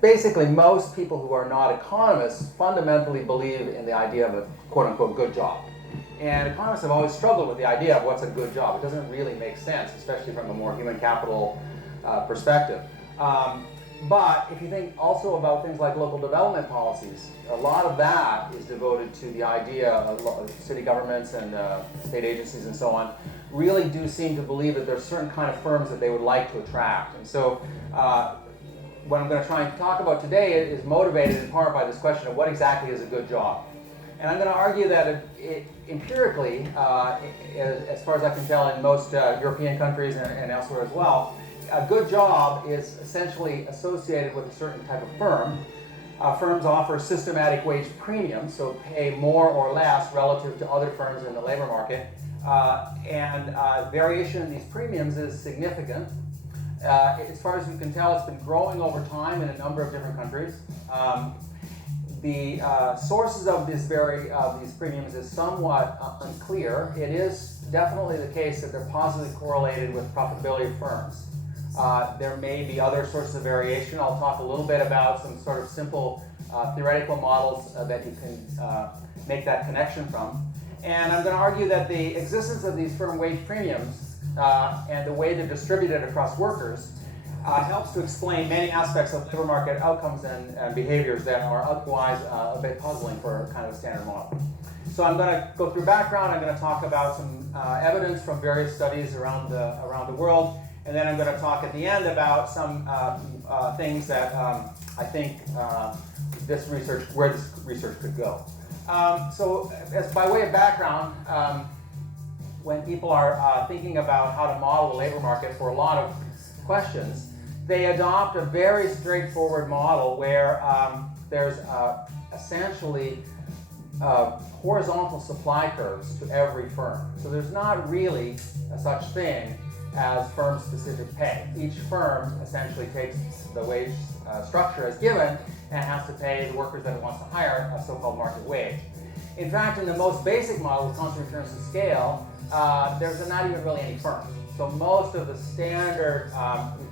basically most people who are not economists fundamentally believe in the idea of a quote-unquote good job. And economists have always struggled with the idea of what's a good job. It doesn't really make sense, especially from a more human capital perspective. But if you think also about things like local development policies, a lot of that is devoted to the idea of city governments and state agencies and so on really do seem to believe that there's certain kind of firms that they would like to attract. And so what I'm going to try and talk about today is motivated in part by this question of what exactly is a good job. And I'm going to argue that empirically, as far as I can tell in most European countries and elsewhere as well, a good job is essentially associated with a certain type of firm. Firms offer systematic wage premiums, so pay more or less relative to other firms in the labor market. And variation in these premiums is significant. As far as we can tell, it's been growing over time in a number of different countries. The sources of these premiums is somewhat unclear. It is definitely the case that they're positively correlated with profitability of firms. There may be other sources of variation. I'll talk a little bit about some sort of simple theoretical models that you can make that connection from. And I'm going to argue that the existence of these firm wage premiums and the way they're distributed across workers helps to explain many aspects of labor market outcomes and behaviors that are otherwise a bit puzzling for kind of a standard model. So I'm going to go through background. I'm going to talk about some evidence from various studies around the world. And then I'm going to talk at the end about some things that I think where this research could go. So as by way of background, when people are thinking about how to model the labor market for a lot of questions, they adopt a very straightforward model where there's essentially horizontal supply curves to every firm. So there's not really a such thing as firm-specific pay. Each firm essentially takes the wage structure as given and has to pay the workers that it wants to hire a so-called market wage. In fact, in the most basic model with constant returns to scale, there's not even really any firms. So most of the standard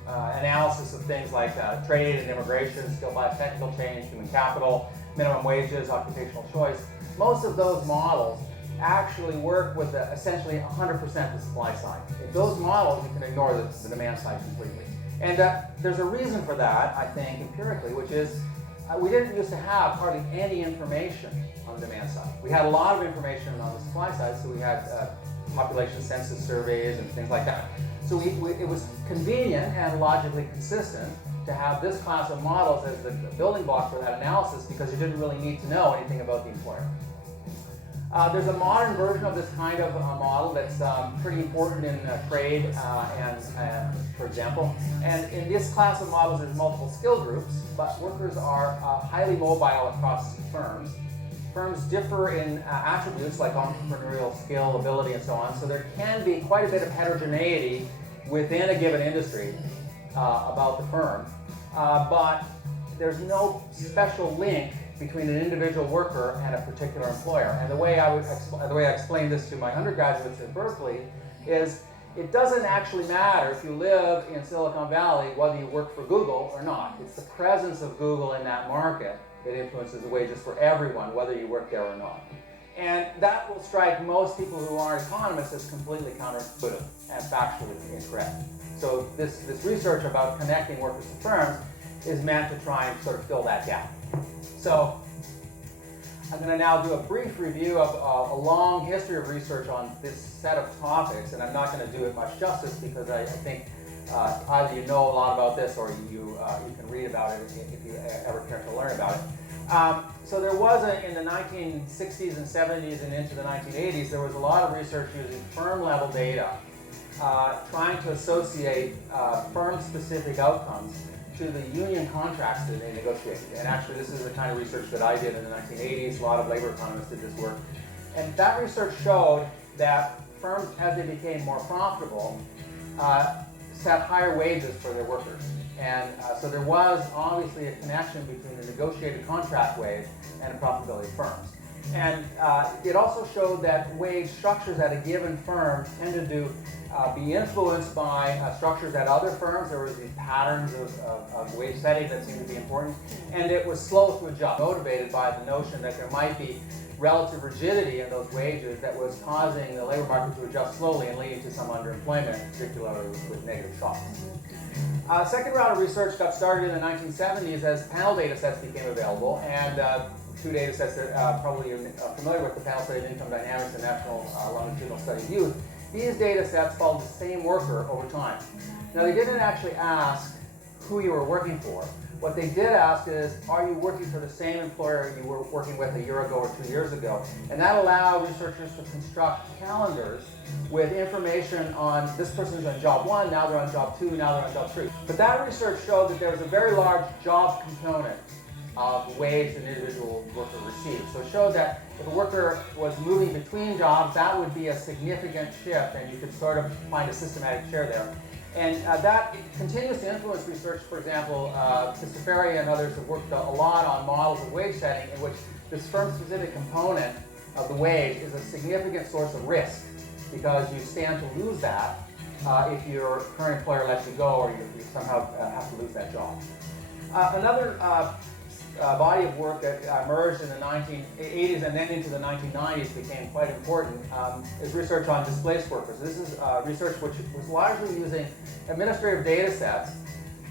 analysis of things like trade and immigration, skill bias technical change, human capital, minimum wages, occupational choice, most of those models actually work with essentially 100% the supply side. In those models, you can ignore the demand side completely. And there's a reason for that, I think, empirically, which is we didn't used to have hardly any information on the demand side. We had a lot of information on the supply side, so we had population census surveys and things like that. So it was convenient and logically consistent to have this class of models as the building block for that analysis because you didn't really need to know anything about the employer. There's a modern version of this kind of model that's pretty important in trade for example. And in this class of models, there's multiple skill groups, but workers are highly mobile across firms. Firms differ in attributes like entrepreneurial skill, ability, and so on. So there can be quite a bit of heterogeneity within a given industry about the firm. But there's no special link between an individual worker and a particular employer. And the way I explain this to my undergraduates at Berkeley is it doesn't actually matter if you live in Silicon Valley whether you work for Google or not. It's the presence of Google in that market that influences the wages for everyone, whether you work there or not. And that will strike most people who aren't economists as completely counterintuitive and factually incorrect. So this research about connecting workers to firms is meant to try and sort of fill that gap. So I'm going to now do a brief review of a long history of research on this set of topics, and I'm not going to do it much justice because I think either you know a lot about this or you can read about it if you ever care to learn about it. So there was, in the 1960s and 70s and into the 1980s, there was a lot of research using firm-level data, trying to associate firm-specific outcomes to the union contracts that they negotiated. And actually, this is the kind of research that I did in the 1980s. A lot of labor economists did this work. And that research showed that firms, as they became more profitable, set higher wages for their workers. And so there was obviously a connection between the negotiated contract wage and the profitability of firms. And it also showed that wage structures at a given firm tended to be influenced by structures at other firms. There were these patterns of wage setting that seemed to be important, and it was slow to adjust, motivated by the notion that there might be relative rigidity in those wages that was causing the labor market to adjust slowly and leading to some underemployment, particularly with negative shocks. Second round of research got started in the 1970s as panel data sets became available, and two data sets that probably you're familiar with, the panel study of income dynamics and national longitudinal study of youth. These data sets followed the same worker over time. Now, they didn't actually ask who you were working for. What they did ask is, are you working for the same employer you were working with a year ago or 2 years ago? And that allowed researchers to construct calendars with information on this person's on job 1, now they're on job 2, now they're on job 3. But that research showed that there was a very large job component of wage an individual worker received. So it showed that if a worker was moving between jobs, that would be a significant shift, and you could sort of find a systematic share there. And that continues to influence research. For example, Sofia and others have worked a lot on models of wage setting in which this firm-specific component of the wage is a significant source of risk, because you stand to lose that if your current employer lets you go, or you somehow have to lose that job. Another body of work that emerged in the 1980s and then into the 1990s became quite important is research on displaced workers. This is research which was largely using administrative data sets,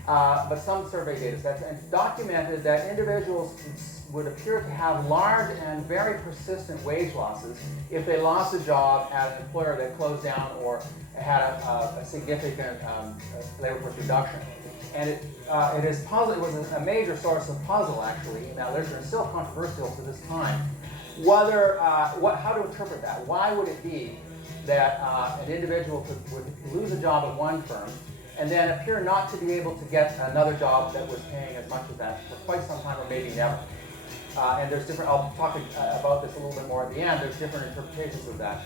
but some survey data sets, and documented that individuals would appear to have large and very persistent wage losses if they lost a job at an employer that closed down or had a significant labor force reduction. And it was a major source of puzzle, actually, in that literature, and still controversial to this time. How to interpret that? Why would it be that an individual would lose a job at one firm and then appear not to be able to get another job that was paying as much as that for quite some time, or maybe never? And there's different, I'll talk about this a little bit more at the end, there's different interpretations of that.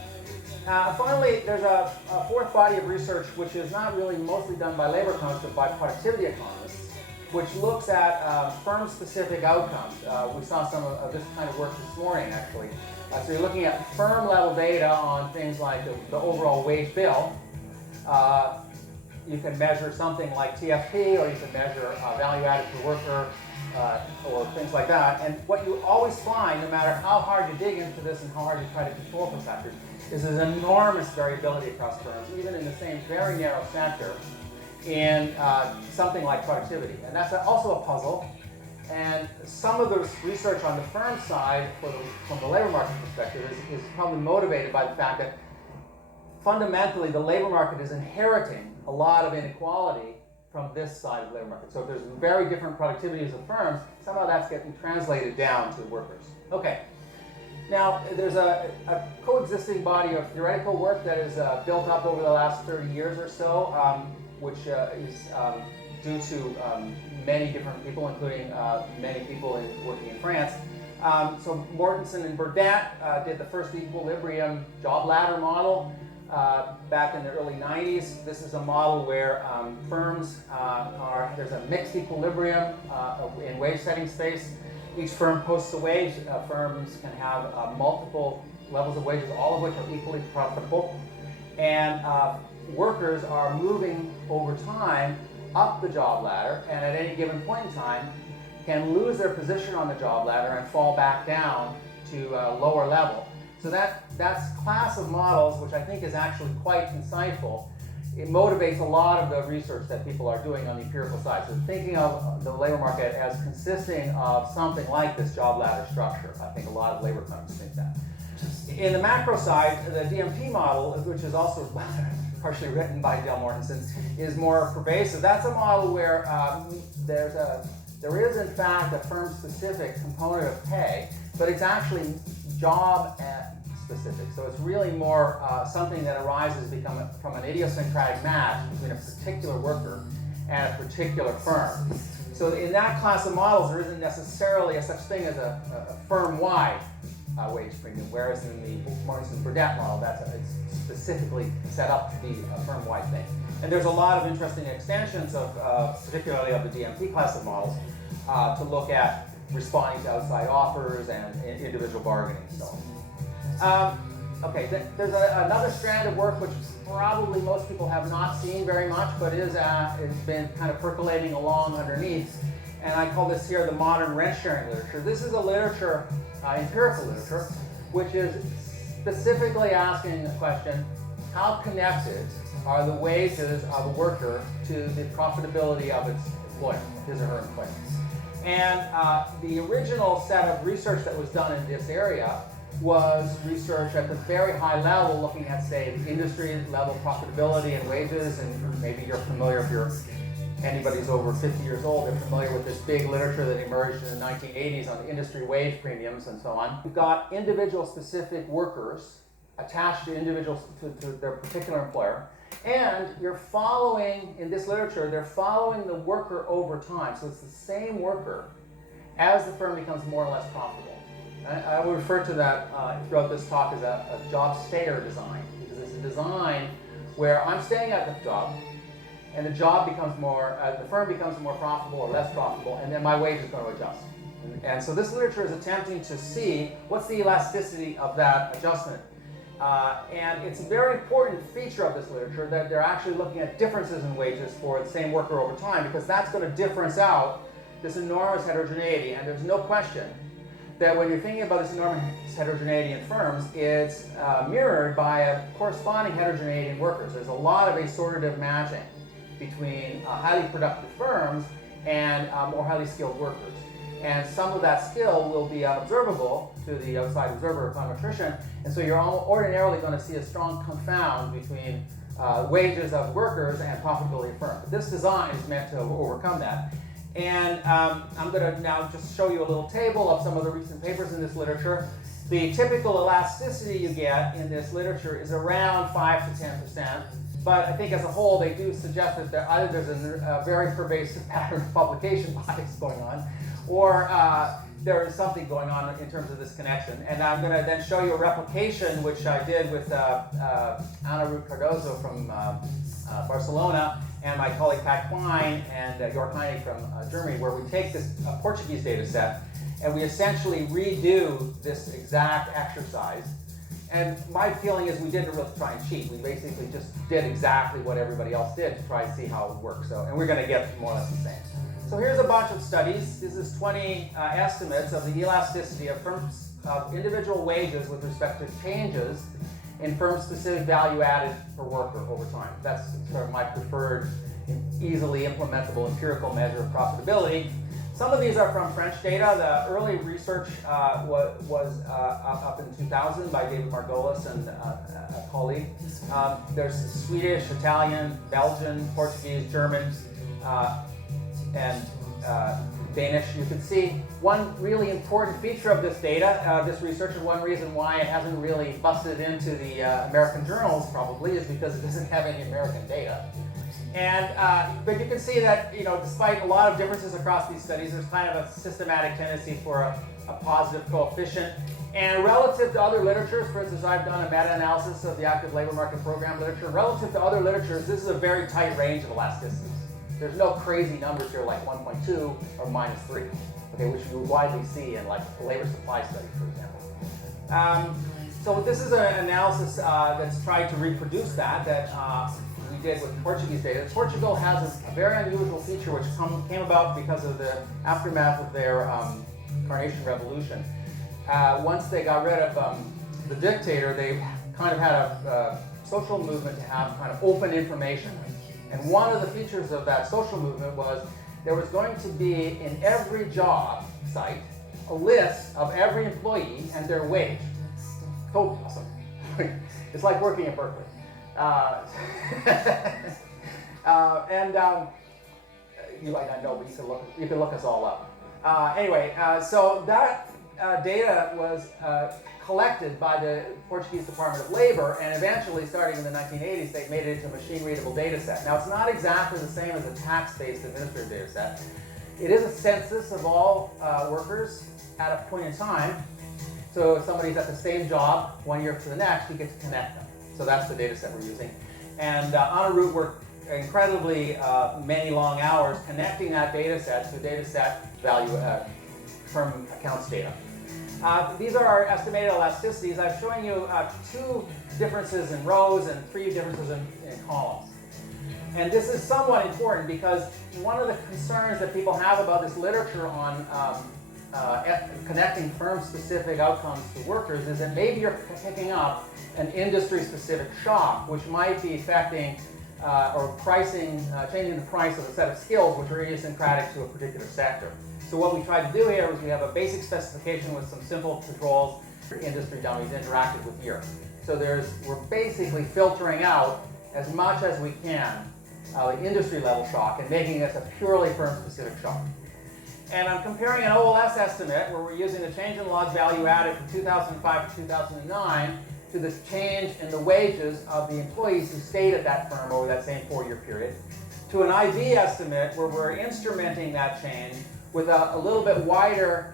Finally, there's a fourth body of research which is not really mostly done by labor economists, but by productivity economists, which looks at firm-specific outcomes. We saw some of this kind of work this morning, actually. So you're looking at firm-level data on things like the overall wage bill. You can measure something like TFP, or you can measure value added per worker, or things like that. And what you always find, no matter how hard you dig into this and how hard you try to control for factors, is there's enormous variability across firms, even in the same very narrow sector, in something like productivity. And that's also a puzzle. And some of the research on the firm side, from the labor market perspective, is probably motivated by the fact that fundamentally the labor market is inheriting a lot of inequality from this side of the labor market. So if there's very different productivities of firms, somehow that's getting translated down to workers. Okay. Now, there's a coexisting body of theoretical work that is built up over the last 30 years or so, which is due to many different people, including many people working in France. So Mortensen and Burdett did the first equilibrium job ladder model back in the early 90s. This is a model where firms there's a mixed equilibrium in wage setting space. Each firm posts a wage. Firms can have multiple levels of wages, all of which are equally profitable. And workers are moving over time up the job ladder, and at any given point in time can lose their position on the job ladder and fall back down to a lower level. So that's class of models, which I think is actually quite insightful. It motivates a lot of the research that people are doing on the empirical side. So thinking of the labor market as consisting of something like this job ladder structure. I think a lot of labor economists think that. In the macro side, the DMP model, which is also partially written by Del Mortensen, is more pervasive. That's a model where there is in fact a firm-specific component of pay, but it's actually job specific. So it's really more something that arises from an idiosyncratic match between a particular worker and a particular firm. So in that class of models, there isn't necessarily a such thing as a firm-wide wage premium, whereas in the Mortensen-Burdett model, it's specifically set up to be a firm-wide thing. And there's a lot of interesting extensions of, particularly of the DMP class of models, to look at responding to outside offers and individual bargaining and so on. Okay, there's another strand of work which probably most people have not seen very much, but it's been kind of percolating along underneath. And I call this here the modern rent-sharing literature. This is a literature, empirical literature, which is specifically asking the question, how connected are the wages of a worker to the profitability of its employer, his or her employer? And the original set of research that was done in this area was research at the very high level, looking at, say, the industry level profitability and wages. And maybe you're familiar, if anybody's over 50 years old, they're familiar with this big literature that emerged in the 1980s on the industry wage premiums and so on. You've got individual specific workers attached to to their particular employer. And you're following, in this literature, they're following the worker over time. So it's the same worker as the firm becomes more or less profitable. I will refer to that throughout this talk as a job stayer design, because it's a design where I'm staying at the job, and the job becomes the firm becomes more profitable or less profitable, and then my wage is going to adjust. And so this literature is attempting to see what's the elasticity of that adjustment. And it's a very important feature of this literature that they're actually looking at differences in wages for the same worker over time, because that's going to difference out this enormous heterogeneity. And there's no question that when you're thinking about this enormous heterogeneity in firms, it's mirrored by a corresponding heterogeneity in workers. There's a lot of assortative matching between highly productive firms and more highly skilled workers. And some of that skill will be unobservable to the outside observer or econometrician, and so you're ordinarily going to see a strong confound between wages of workers and profitability of firms. But this design is meant to overcome that. And I'm going to now just show you a little table of some of the recent papers in this literature. The typical elasticity you get in this literature is around 5 to 10%. But I think as a whole, they do suggest that either there's a very pervasive pattern of publication bias going on, or there is something going on in terms of this connection. And I'm going to then show you a replication, which I did with Ana Ruth Cardozo from Barcelona, and my colleague Pat Klein and Jörg Heine from Germany, where we take this Portuguese data set and we essentially redo this exact exercise. And my feeling is we didn't really try and cheat. We basically just did exactly what everybody else did to try and see how it would work. And we're going to get more or less the same. So here's a bunch of studies. This is 20 estimates of the elasticity of firms of individual wages with respect to changes in firm-specific value added per worker over time. That's sort of my preferred, easily implementable empirical measure of profitability. Some of these are from French data. The early research was up in 2000 by David Margolis and a colleague. There's Swedish, Italian, Belgian, Portuguese, German, and Danish. You can see one really important feature of this data, this research, and one reason why it hasn't really busted into the American journals probably is because it doesn't have any American data. And but you can see that, despite a lot of differences across these studies, there's kind of a systematic tendency for a positive coefficient. And relative to other literatures, for instance, I've done a meta-analysis of the active labor market program literature. Relative to other literatures, this is a very tight range of elasticities. There's no crazy numbers here like 1.2 or -3, okay, which you would widely see in like the labor supply study, for example. So this is an analysis that's tried to reproduce that we did with Portuguese data. Portugal has a very unusual feature which came about because of the aftermath of their Carnation Revolution. Once they got rid of the dictator, they kind of had a social movement to have kind of open information. And one of the features of that social movement was there was going to be in every job site a list of every employee and their wage. Totally awesome. It's like working at Berkeley. You might not know, but you can look us all up. So that data was collected by the Portuguese Department of Labor, and eventually, starting in the 1980s, they made it into a machine-readable data set. Now, it's not exactly the same as a tax-based administrative data set. It is a census of all workers at a point in time. So if somebody's at the same job 1 year to the next, we get to connect them. So that's the data set we're using. And Ana Ruth worked incredibly many long hours connecting that data set to a data set value firm accounts data. These are our estimated elasticities. I'm showing you 2 differences in rows and 3 differences in columns. And this is somewhat important because one of the concerns that people have about this literature on connecting firm-specific outcomes to workers is that maybe you're picking up an industry-specific shock, which might be affecting or pricing, changing the price of a set of skills which are idiosyncratic to a particular sector. So what we tried to do here was we have a basic specification with some simple controls for industry dummies interacted with year. So we're basically filtering out as much as we can the industry level shock and making this a purely firm-specific shock. And I'm comparing an OLS estimate where we're using the change in logs value added from 2005 to 2009 to the change in the wages of the employees who stayed at that firm over that same 4-year period, to an IV estimate where we're instrumenting that change with a little bit wider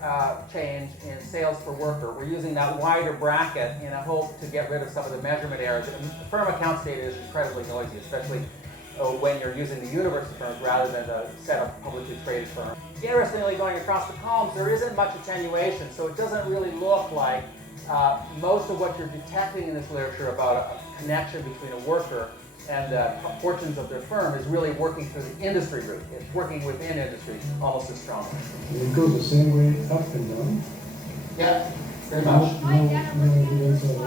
change in sales per worker. We're using that wider bracket in a hope to get rid of some of the measurement errors. And the firm accounts data is incredibly noisy, especially when you're using the universe of firms rather than the set of publicly traded firms. Interestingly, going across the columns, there isn't much attenuation, so it doesn't really look like most of what you're detecting in this literature about a connection between a worker and fortunes of their firm is really working through the industry route. It's working within industry almost as strongly. It goes the same way up and down? Yeah, very much. No evidence of